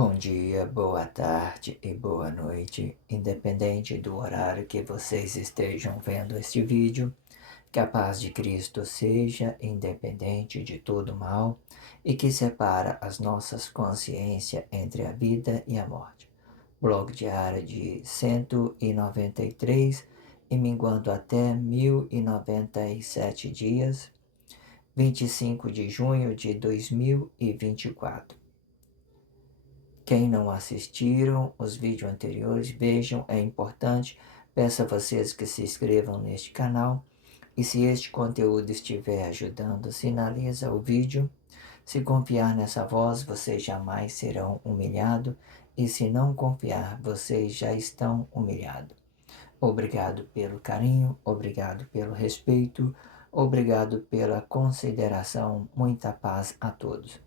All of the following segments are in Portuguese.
Bom dia, boa tarde e boa noite, independente do horário que vocês estejam vendo este vídeo. Que a paz de Cristo seja independente de todo mal e que separa as nossas consciências entre a vida e a morte. Blog diário de 193 e minguando até 1097 dias, 25 de junho de 2024. Quem não assistiram os vídeos anteriores, vejam, é importante. Peço a vocês que se inscrevam neste canal. E se este conteúdo estiver ajudando, sinaliza o vídeo. Se confiar nessa voz, vocês jamais serão humilhados. E se não confiar, vocês já estão humilhados. Obrigado pelo carinho, obrigado pelo respeito, obrigado pela consideração. Muita paz a todos.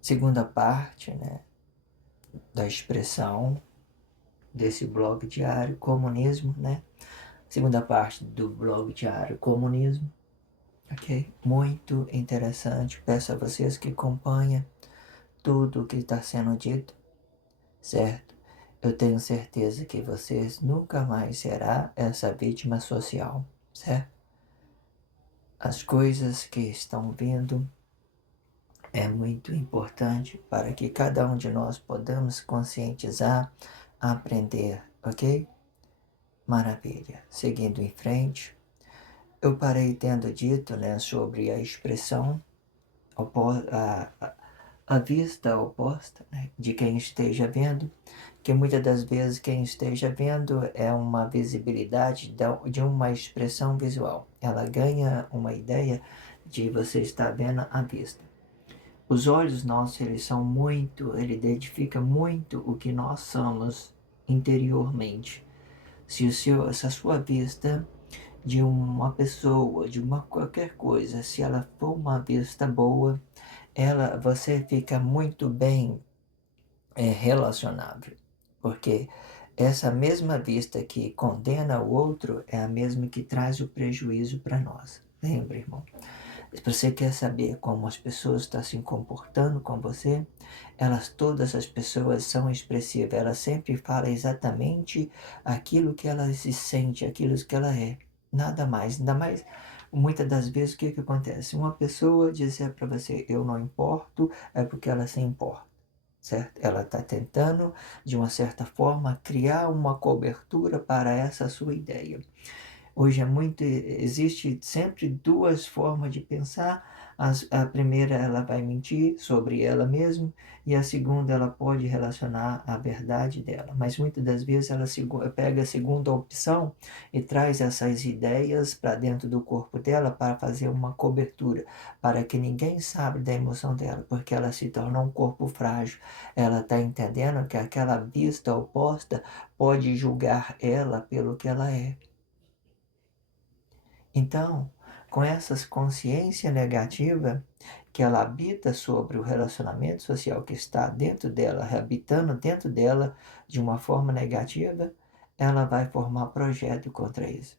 Segunda parte, da expressão desse blog diário Comunismo, Segunda parte do blog diário Comunismo, ok? Muito interessante. Peço a vocês que acompanhem tudo o que está sendo dito, certo? Eu tenho certeza que vocês nunca mais será essa vítima social, certo? As coisas que estão vindo é muito importante para que cada um de nós podamos conscientizar, aprender, ok? Maravilha. Seguindo em frente, eu parei tendo dito, sobre a expressão, a vista oposta, de quem esteja vendo, que muitas das vezes quem esteja vendo é uma visibilidade de uma expressão visual. Ela ganha uma ideia de você estar vendo à vista. Os olhos nossos, ele identifica muito o que nós somos interiormente. Se a sua vista de uma pessoa, de uma qualquer coisa, se ela for uma vista boa, você fica muito bem relacionável, porque essa mesma vista que condena o outro é a mesma que traz o prejuízo para nós. Lembra, irmão? Se você quer saber como as pessoas estão se comportando com você, todas as pessoas são expressivas, elas sempre falam exatamente aquilo que ela se sente, aquilo que ela é. Nada mais, ainda mais, muitas das vezes o que acontece? Uma pessoa dizer para você, eu não importo, é porque ela se importa, certo? Ela está tentando, de uma certa forma, criar uma cobertura para essa sua ideia. Hoje existe sempre duas formas de pensar. A primeira, ela vai mentir sobre ela mesma, e a segunda, ela pode relacionar a verdade dela. Mas muitas das vezes ela pega a segunda opção e traz essas ideias para dentro do corpo dela para fazer uma cobertura, para que ninguém saiba da emoção dela, porque ela se torna um corpo frágil. Ela está entendendo que aquela vista oposta pode julgar ela pelo que ela é. Então, com essa consciência negativa que ela habita sobre o relacionamento social que está dentro dela, habitando dentro dela de uma forma negativa, ela vai formar projeto contra isso.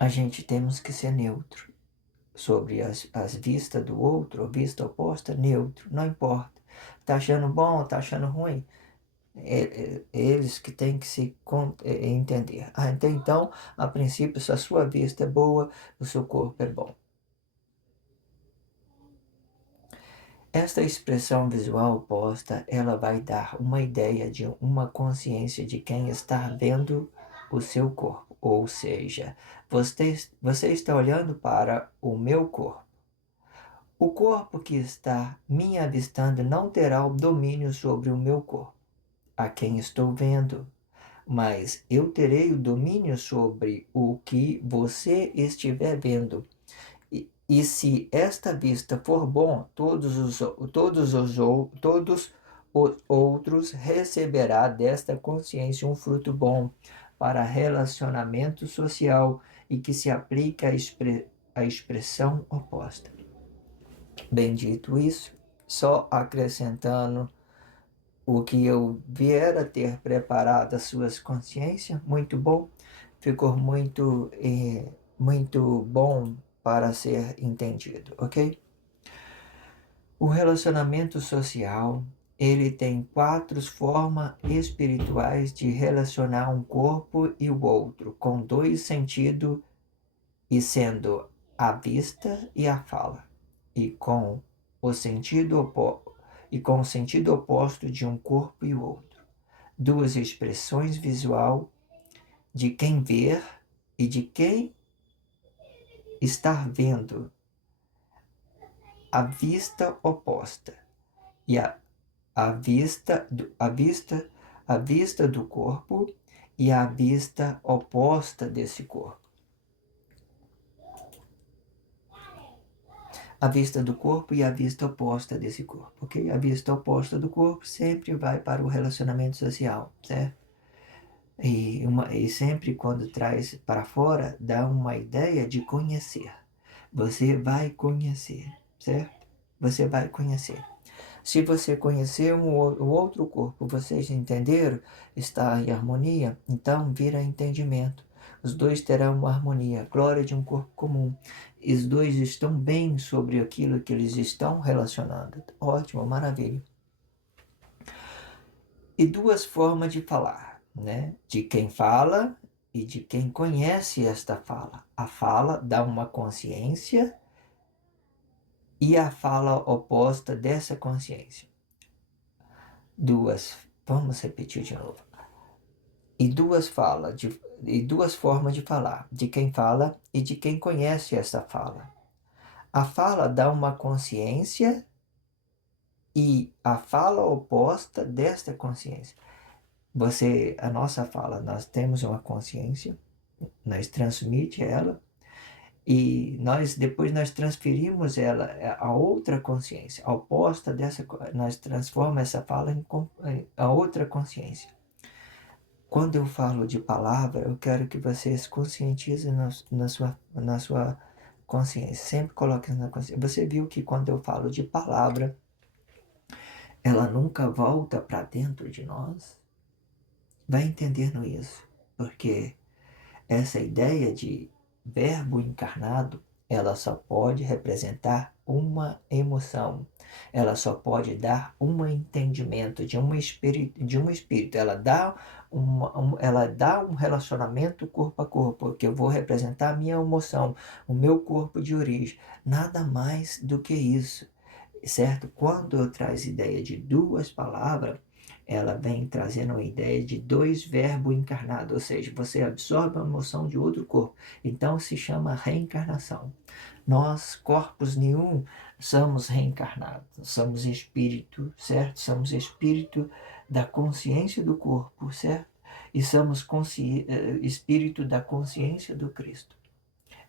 A gente temos que ser neutro sobre as vistas do outro, a vista oposta, neutro, não importa. Tá achando bom, tá achando ruim? Eles que têm que se entender. Então, a princípio, se a sua vista é boa, o seu corpo é bom. Esta expressão visual oposta, ela vai dar uma ideia de uma consciência de quem está vendo o seu corpo. Ou seja, você está olhando para o meu corpo. O corpo que está me avistando não terá o domínio sobre o meu corpo, a quem estou vendo, mas eu terei o domínio sobre o que você estiver vendo. E se esta vista for bom, todos os outros receberá desta consciência um fruto bom para relacionamento social e que se aplica à expressão oposta. Bendito isso, só acrescentando o que eu vier a ter preparado as suas consciências, muito bom, ficou muito bom para ser entendido, ok? O relacionamento social, ele tem 4 formas espirituais de relacionar um corpo e o outro, com 2 sentidos, e sendo a vista e a fala, e com o sentido oposto de um corpo e o outro. 2 expressões visual de quem ver e de quem está vendo, a vista oposta e a vista do corpo e a vista oposta desse corpo. A vista do corpo e a vista oposta desse corpo, ok? A vista oposta do corpo sempre vai para o relacionamento social, certo? E sempre quando traz para fora, dá uma ideia de conhecer. Você vai conhecer, certo? Você vai conhecer. Se você conhecer o outro corpo, vocês entenderam, está em harmonia, então vira entendimento. Os dois terão uma harmonia, glória de um corpo comum. Os dois estão bem sobre aquilo que eles estão relacionando. Ótimo, maravilha. E 2 formas de falar, né? De quem fala e de quem conhece esta fala. A fala dá uma consciência e a fala oposta dessa consciência. Vamos repetir de novo. E duas formas de falar, de quem fala e de quem conhece essa fala. A fala dá uma consciência e a fala oposta desta consciência. A nossa fala, nós temos uma consciência, nós transmite ela e depois nós transferimos ela a outra consciência, a oposta dessa, nós transformamos essa fala em a outra consciência. Quando eu falo de palavra, eu quero que vocês conscientizem na sua consciência. Sempre coloquem na consciência. Você viu que quando eu falo de palavra, ela nunca volta para dentro de nós? Vai entendendo isso, porque essa ideia de verbo encarnado, ela só pode representar uma emoção. Ela só pode dar um entendimento de um espírito. Ela dá um relacionamento corpo a corpo, que eu vou representar a minha emoção, o meu corpo de origem. Nada mais do que isso, certo? Quando eu trago ideia de 2 palavras, ela vem trazendo a ideia de 2 verbos encarnados, ou seja, você absorve a emoção de outro corpo. Então se chama reencarnação. Nós, corpos nenhum, somos reencarnados, somos espírito, certo? Somos espírito da consciência do corpo, certo? E somos espírito da consciência do Cristo.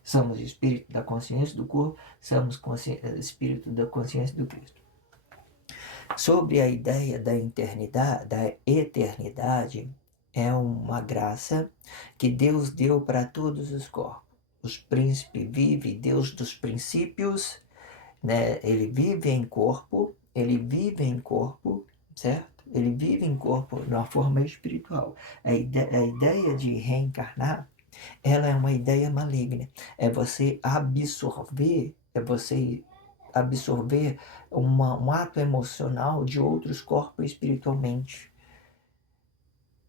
Somos espírito da consciência do corpo, somos espírito da consciência do Cristo. Sobre a ideia da eternidade, é uma graça que Deus deu para todos os corpos. Os príncipes vivem, Deus dos princípios, né? Ele vive em corpo, certo? Ele vive em corpo de uma forma espiritual. A ideia de reencarnar, ela é uma ideia maligna. É você absorver um ato emocional de outros corpos espiritualmente.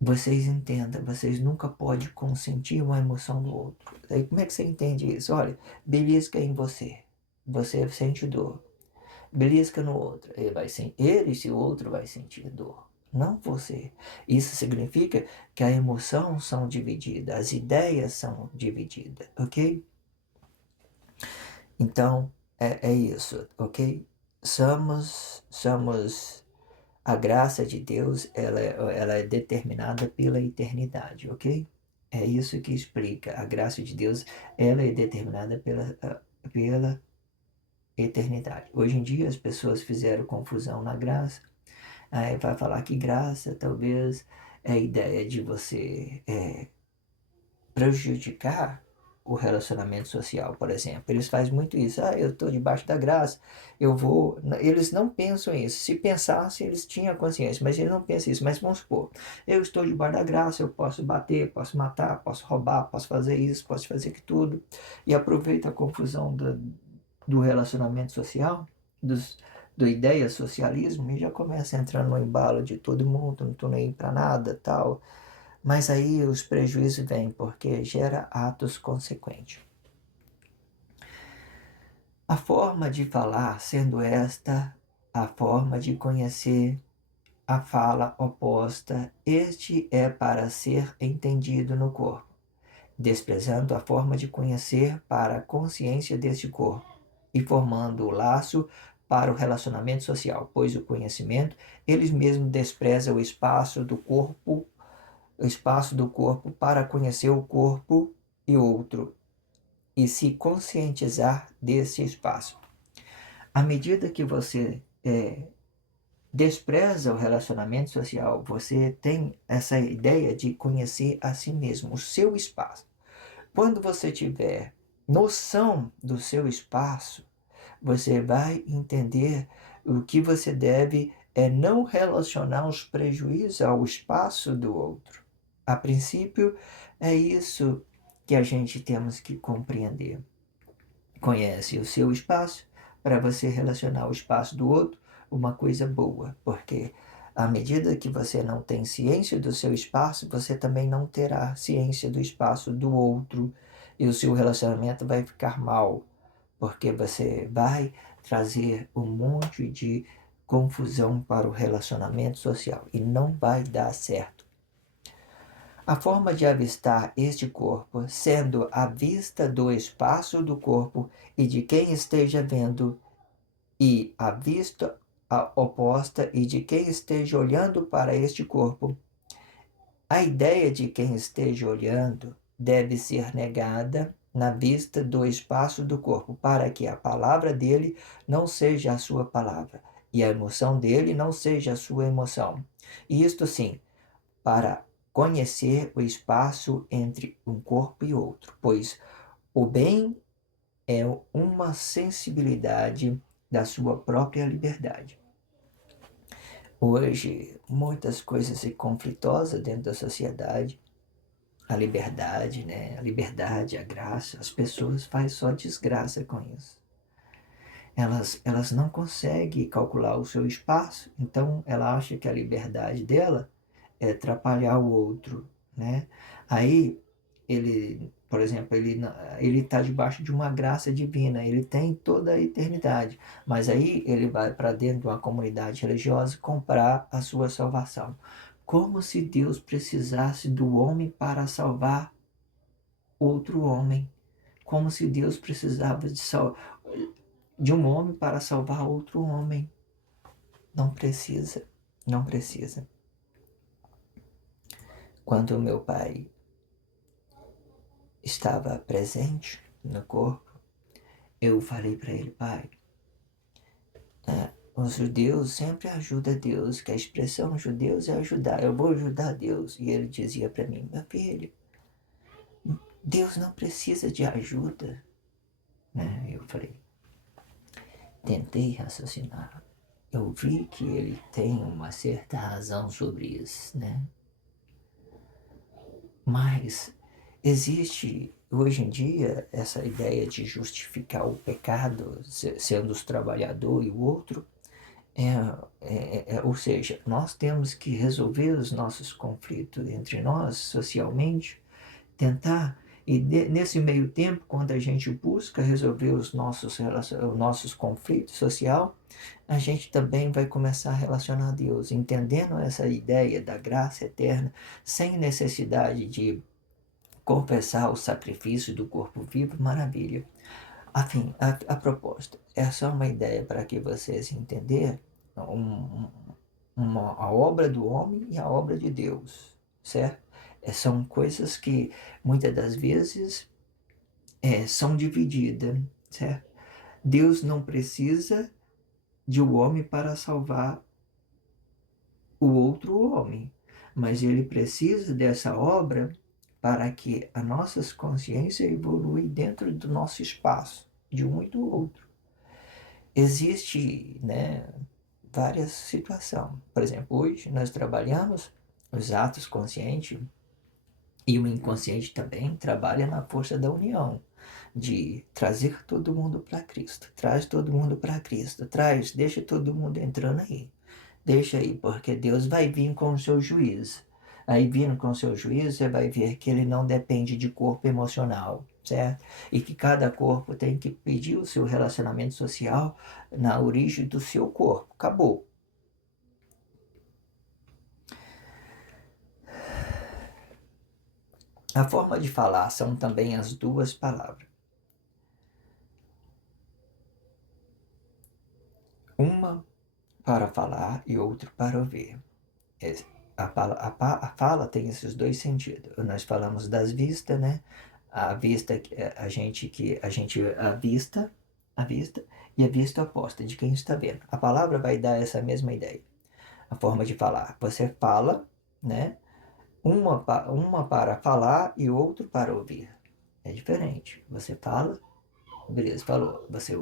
Vocês entendam, vocês nunca podem consentir uma emoção do outro. Aí como é que você entende isso? Olha, belisca em você, você sente dor. Belisca no outro, ele se o outro vai sentir dor, não você. Isso significa que a emoção são divididas, as ideias são divididas, ok? Então, é isso, ok? Somos a graça de Deus, ela é determinada pela eternidade, ok? É isso que explica. A graça de Deus, ela é determinada pela eternidade. Hoje em dia as pessoas fizeram confusão na graça. Aí vai falar que graça talvez é a ideia de você prejudicar o relacionamento social, por exemplo. Eles fazem muito isso. Eu estou debaixo da graça, eu vou... Eles não pensam isso. Se pensassem, eles tinham consciência, mas eles não pensam isso. Mas vamos supor, eu estou debaixo da graça, eu posso bater, posso matar, posso roubar, posso fazer isso, posso fazer que tudo. E aproveita a confusão do relacionamento social, do ideia socialismo e já começa entrando no embalo de todo mundo, não tô nem aí para nada, tal. Mas aí os prejuízos vêm porque gera atos consequentes. A forma de falar sendo esta a forma de conhecer a fala oposta, este é para ser entendido no corpo, desprezando a forma de conhecer para a consciência deste corpo, e formando o laço para o relacionamento social, pois o conhecimento, eles mesmos despreza o espaço do corpo para conhecer o corpo e outro, e se conscientizar desse espaço. À medida que você despreza o relacionamento social, você tem essa ideia de conhecer a si mesmo, o seu espaço. Quando você tiver noção do seu espaço, você vai entender o que você deve não relacionar os prejuízos ao espaço do outro. A princípio, é isso que a gente temos que compreender. Conhece o seu espaço para você relacionar o espaço do outro uma coisa boa, porque à medida que você não tem ciência do seu espaço, você também não terá ciência do espaço do outro e o seu relacionamento vai ficar mal, porque você vai trazer um monte de confusão para o relacionamento social e não vai dar certo. A forma de avistar este corpo, sendo a vista do espaço do corpo e de quem esteja vendo, e a vista oposta e de quem esteja olhando para este corpo, a ideia de quem esteja olhando deve ser negada na vista do espaço do corpo, para que a palavra dele não seja a sua palavra e a emoção dele não seja a sua emoção. E isto sim, para conhecer o espaço entre um corpo e outro, pois o bem é uma sensibilidade da sua própria liberdade. Hoje, muitas coisas se conflitosas dentro da sociedade, a liberdade, né? A liberdade, a graça, as pessoas fazem só desgraça com isso. Elas não conseguem calcular o seu espaço, então ela acha que a liberdade dela é atrapalhar o outro, né? Aí ele, por exemplo, ele está debaixo de uma graça divina, ele tem toda a eternidade, mas aí ele vai para dentro de uma comunidade religiosa comprar a sua salvação, como se Deus precisasse do homem para salvar outro homem, como se Deus precisava de um homem para salvar outro homem. Não precisa, não precisa. Quando meu pai estava presente no corpo, eu falei para ele: pai, os judeus sempre ajudam Deus, que a expressão judeus é ajudar, eu vou ajudar Deus. E ele dizia para mim: meu filho, Deus não precisa de ajuda. Eu falei, tentei raciocinar. Eu vi que ele tem uma certa razão sobre isso, né? Mas existe hoje em dia essa ideia de justificar o pecado sendo os trabalhadores e o outro. Ou seja, nós temos que resolver os nossos conflitos entre nós socialmente, tentar, e nesse meio tempo, quando a gente busca resolver os nossos conflitos social, a gente também vai começar a relacionar a Deus, entendendo essa ideia da graça eterna, sem necessidade de confessar o sacrifício do corpo vivo, maravilha. Afim, a proposta é só uma ideia para que vocês entenderem a obra do homem e a obra de Deus, certo? São coisas que muitas das vezes são divididas, certo? Deus não precisa de um homem para salvar o outro homem, mas ele precisa dessa obra para que a nossa consciência evolui dentro do nosso espaço, de um e do outro. Existe, várias situações. Por exemplo, hoje nós trabalhamos os atos conscientes e o inconsciente também trabalha na força da união. de trazer todo mundo para Cristo. Traz todo mundo para Cristo. Deixa todo mundo entrando aí. Deixa aí, porque Deus vai vir com o seu juízo. Aí, vindo com o seu juízo, você vai ver que ele não depende de corpo emocional, certo? E que cada corpo tem que pedir o seu relacionamento social na origem do seu corpo. Acabou. A forma de falar são também as duas palavras. Uma para falar e outra para ouvir. A fala tem esses dois sentidos. Nós falamos das vistas, né? A vista, a vista e a vista oposta de quem está vendo. A palavra vai dar essa mesma ideia. A forma de falar. Você fala, né? Uma para falar e outro para ouvir. É diferente. Você fala, beleza, falou. Você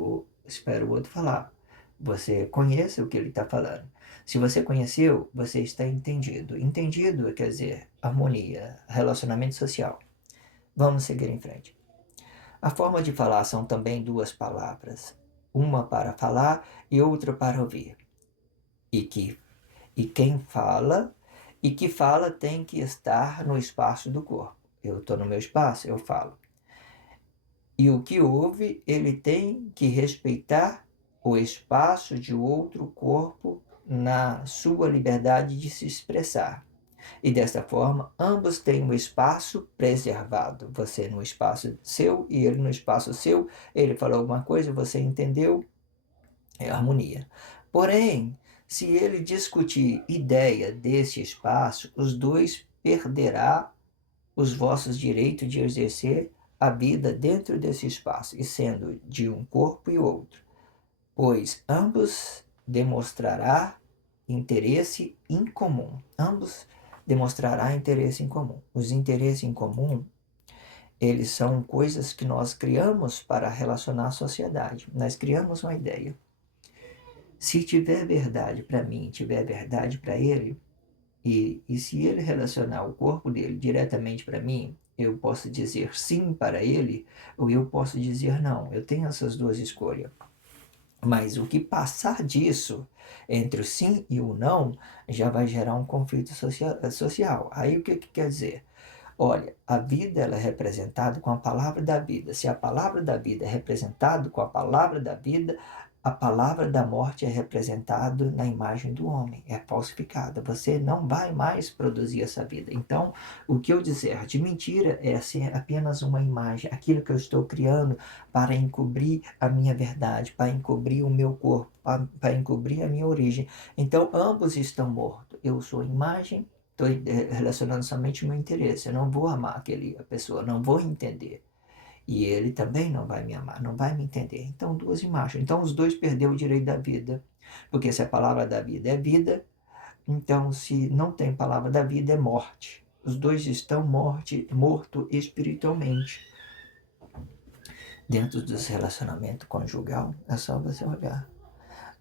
espera o outro falar. Você conhece o que ele está falando. Se você conheceu, você está entendido. Entendido quer dizer harmonia, relacionamento social. Vamos seguir em frente. A forma de falar são também duas palavras. Uma para falar e outra para ouvir. E quem fala e que fala tem que estar no espaço do corpo. Eu estou no meu espaço, eu falo. E o que ouve, ele tem que respeitar o espaço de outro corpo na sua liberdade de se expressar. E desta forma, ambos têm um espaço preservado. Você no espaço seu e ele no espaço seu. Ele falou alguma coisa, você entendeu, é harmonia. Porém, se ele discutir ideia desse espaço, os dois perderá os vossos direitos de exercer a vida dentro desse espaço, e sendo de um corpo e outro, pois ambos demonstrará interesse em comum. Ambos demonstrará interesse em comum. Os interesses em comum, eles são coisas que nós criamos para relacionar a sociedade. Nós criamos uma ideia. Se tiver verdade para mim, tiver verdade para ele, e se ele relacionar o corpo dele diretamente para mim, eu posso dizer sim para ele, ou eu posso dizer não. Eu tenho essas duas escolhas. Mas o que passar disso, entre o sim e o não, já vai gerar um conflito social. Aí o que quer dizer? Olha, a vida ela é representada com a palavra da vida. Se a palavra da vida é representada com a palavra da vida, a palavra da morte é representada na imagem do homem, é falsificada. Você não vai mais produzir essa vida. Então, o que eu dizer de mentira é ser apenas uma imagem, aquilo que eu estou criando para encobrir a minha verdade, para encobrir o meu corpo, para encobrir a minha origem. Então, ambos estão mortos. Eu sou imagem. Estou relacionando somente o meu interesse. Eu não vou amar a pessoa, não vou entender. E ele também não vai me amar, não vai me entender. Então, duas imagens. Então, os dois perderam o direito da vida. Porque se a palavra da vida é vida, então, se não tem palavra da vida, é morte. Os dois estão mortos espiritualmente. Dentro dos relacionamentos conjugal, é só você olhar.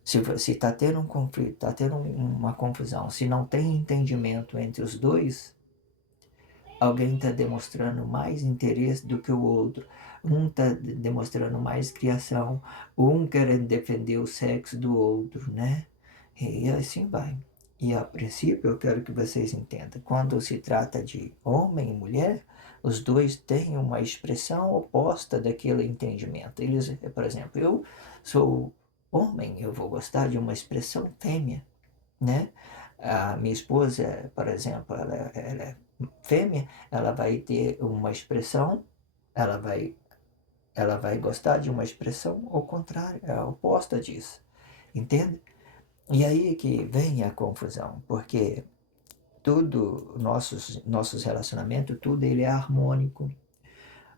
Se está tendo um conflito, está tendo uma confusão, se não tem entendimento entre os dois, alguém está demonstrando mais interesse do que o outro. Um está demonstrando mais criação, um querendo defender o sexo do outro, né? E assim vai. E a princípio eu quero que vocês entendam, quando se trata de homem e mulher, os dois têm uma expressão oposta daquele entendimento. Eles, por exemplo, eu sou homem, eu vou gostar de uma expressão fêmea, né? A minha esposa, por exemplo, ela é fêmea, ela vai ter uma expressão, ela vai, ela vai gostar de uma expressão ao contrário, é a oposta disso, entende? E aí que vem a confusão, porque tudo, nossos relacionamentos, tudo ele é harmônico.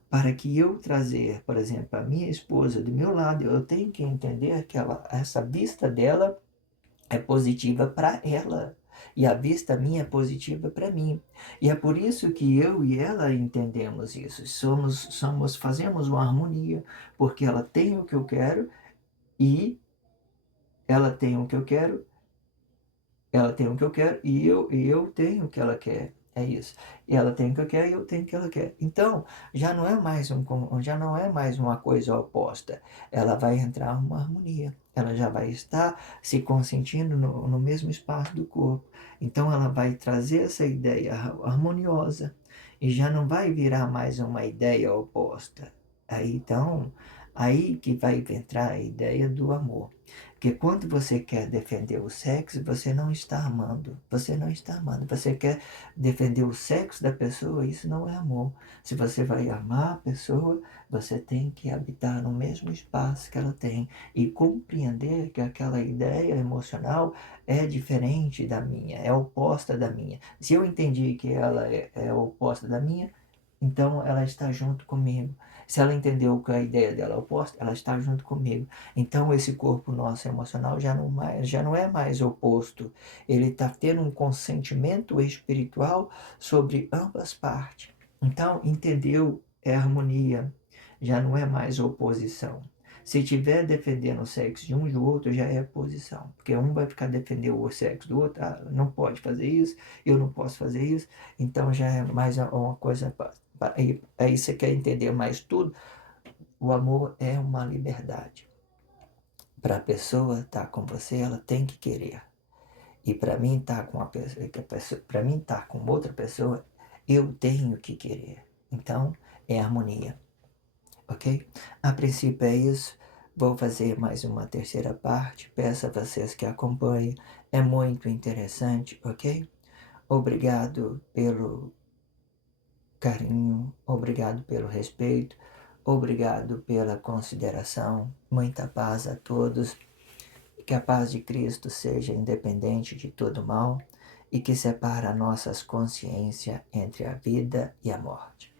Para que eu trazer, por exemplo, a minha esposa do meu lado, eu tenho que entender que essa vista dela é positiva para ela. E a vista minha é positiva para mim. E é por isso que eu e ela entendemos isso. Fazemos uma harmonia, porque ela tem o que eu quero e ela tem o que eu quero, ela tem o que eu quero e eu tenho o que ela quer. É isso. E ela tem o que eu quero e eu tenho o que ela quer. Então, já não é mais uma coisa oposta. Ela vai entrar numa harmonia. Ela já vai estar se consentindo no mesmo espaço do corpo. Então, ela vai trazer essa ideia harmoniosa e já não vai virar mais uma ideia oposta. Aí que vai entrar a ideia do amor. Porque quando você quer defender o sexo, você não está amando. Você não está amando. Você quer defender o sexo da pessoa, isso não é amor. Se você vai amar a pessoa, você tem que habitar no mesmo espaço que ela tem e compreender que aquela ideia emocional é diferente da minha, é oposta da minha. Se eu entendi que ela é oposta da minha, então ela está junto comigo. Se ela entendeu que a ideia dela é oposta, ela está junto comigo. Então esse corpo nosso emocional já não é mais oposto. Ele está tendo um consentimento espiritual sobre ambas partes. Então entendeu? É harmonia. Já não é mais oposição. Se estiver defendendo o sexo de um e do outro, já é posição. Porque um vai ficar defendendo o sexo do outro, ah, não pode fazer isso, eu não posso fazer isso. Então já é mais uma coisa. Aí você quer entender mais tudo. O amor é uma liberdade. Para a pessoa estar com você, ela tem que querer. E para mim estar com para mim estar com outra pessoa, eu tenho que querer. Então é harmonia, ok? A princípio é isso. Vou fazer mais uma terceira parte. Peço a vocês que acompanhem. É muito interessante, ok? Obrigado pelo carinho, obrigado pelo respeito, obrigado pela consideração. Muita paz a todos. Que a paz de Cristo seja independente de todo mal e que separa nossas consciências entre a vida e a morte.